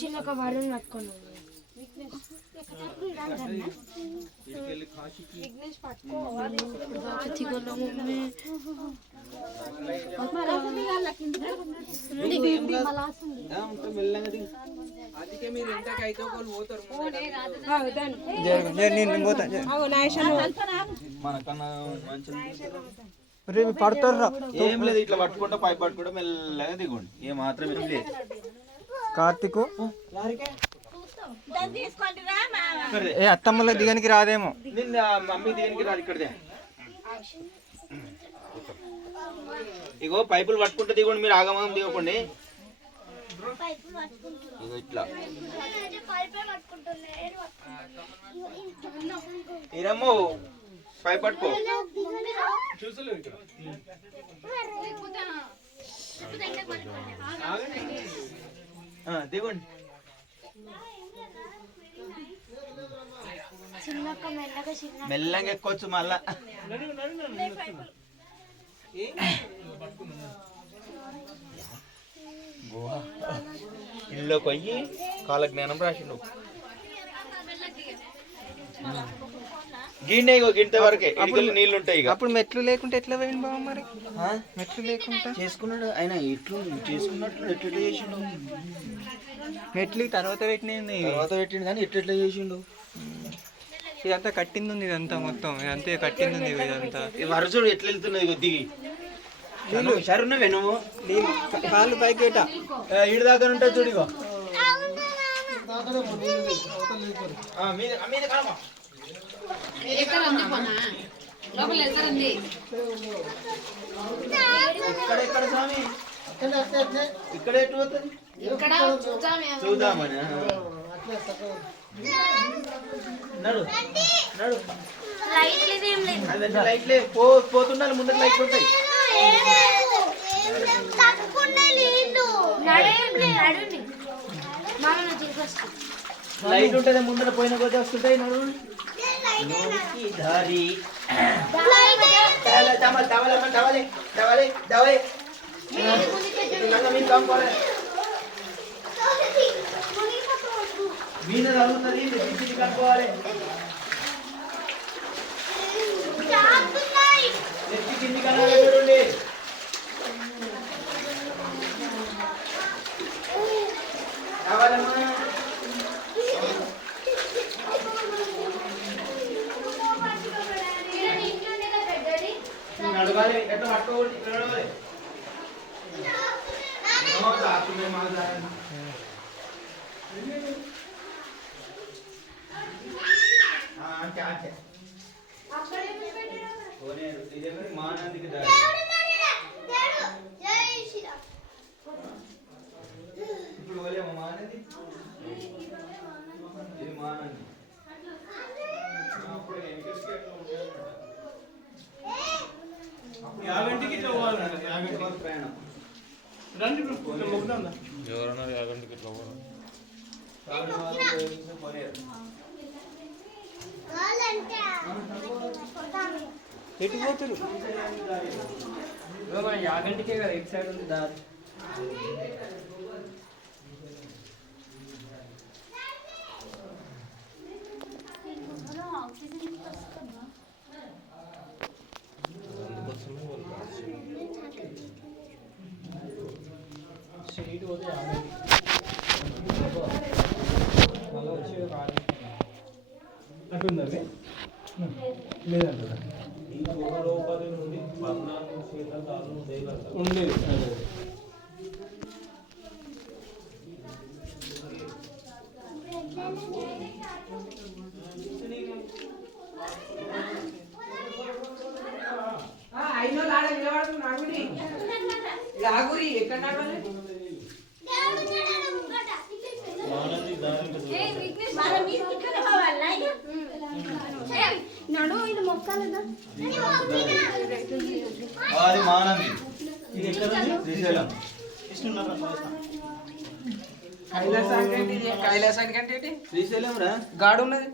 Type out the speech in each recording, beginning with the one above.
చిన్న ఒక వరుణ్ పట్టుకున్నాను పడతారు ఏం లేదు, ఇట్లా పట్టుకుంటా పైప్ పట్టుకుంటా మెల్లగా దిగండి. ఏ మాత్రం ఏం లేదు. కార్తీకు ఏ అత్తమ్మలో దిగనికి రాదేమో. నిన్న మమ్మీ దిగనికి రాదు ఇక్కడదే. ఇగో పైపులు పట్టుకుంటే దిగండి, మీరు ఆగమనం దిగకండి. ఇగో ఇట్లా ఇరమ్ము పైప్ పట్టుకో. దిగండి. మెల్లగా ఎక్కొచ్చు మళ్ళా. ఇల్లు కొయ్యి కాల జ్ఞానం రాసిండు. గిన్నె ఇగో గింత వరకే నీళ్ళు ఉంటాయి. అప్పుడు మెట్లు లేకుంటే ఎట్లా పోయింది బాబు మరి? మెట్లు లేకుండా చేసుకున్నాడు ఆయన. ఎట్లు చేసుకున్నట్లు ఎట్లా చేసిండు? మెట్లు తర్వాత పెట్టింది, తర్వాత పెట్టిండు కానీ ఎట్లా చేసిండు? ఇదంతా కట్టింది ఉంది, ఇదంతా మొత్తం ఇదంతా కట్టింది ఉంది. ఇదంతా వరుసడు ఎట్లా వెళ్తున్నది దిగి షరున్నవే నువ్వు కాళ్ళు పైకి ఇటు దాకా ఉంటుంది చూడు. ఇగో ఇక్కడ స్వామి ఇక్కడ ఎటు పోతుంది చూద్దామని. నడు నడు లైట్లే పోతుండాలి, ముందర లైట్లు ఉంటాయి. లైట్ ఉంటుంది ముందర, పోయిన కొద్ది వస్తుంటాయి. నడు దారి మీద తగులుతుంది, కనుక్కోవాలి. నెత్తి కింది కన్నా చూడండి. కావాలమ్మా నడవాలి. ఎట్లా పట్టుకోవాలి, ఇట్లా నడవాలి. అంటే అంటే మానందికి దారి. ఇప్పుడు పోలేమా మానంది? ఇది మానంది. అప్పుడు యాగంటికి ప్రయాణం రండి. ఎవరన్నా యాగంటికి ఇట్లా ఎటు పోతారు? మన యాగంటికే కదా ఇటు సైడ్ ఉంది దారి. స్ట్రైట్ పోతే యాగంటి మళ్ళీ వచ్చి అట్టుందండి లేదంటారా? ఉండేది ఎక్కడ అది మానంది. శ్రీశైలం కైలాసానికంటే శ్రీశైలం రా గాడు ఉన్నది.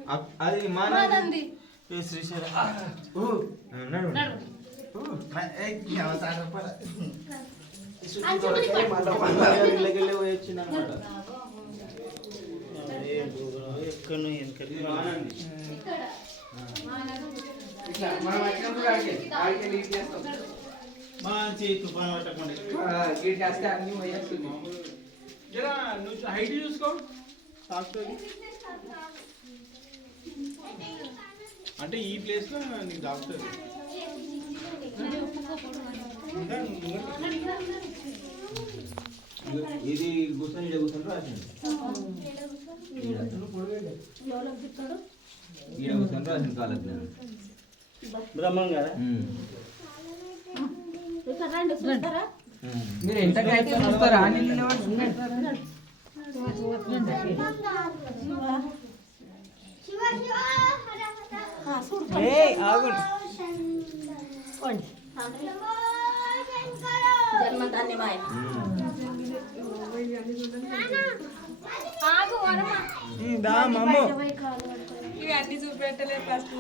అది మానంది. శ్రీశైలం ఇళ్ళకెళ్ళి పోయి వచ్చింది అనమాట. ఇట్లా మనం వచ్చినప్పుడు ఆడికి లీడ్ చేస్తాం. మంచి తుఫాన్ పట్టకుండా గీట్ చేస్తే అన్ని పోయేస్తుంది. జరా నువ్వు హైట్ చూసుకో అంటే ఈ ప్లేస్ లో నీకు డాక్టర్ ఇది కూర్చొని కూర్చొని రాసింది ఈడ కూర్చొని రాసింది కాలజ్ఞానం బ్రహ్మం కదా మీరు ఎంత టైప్ చూస్తారా అని దా మమ్మ ఇవి అన్ని చూపెట్టలేదు ఫస్ట్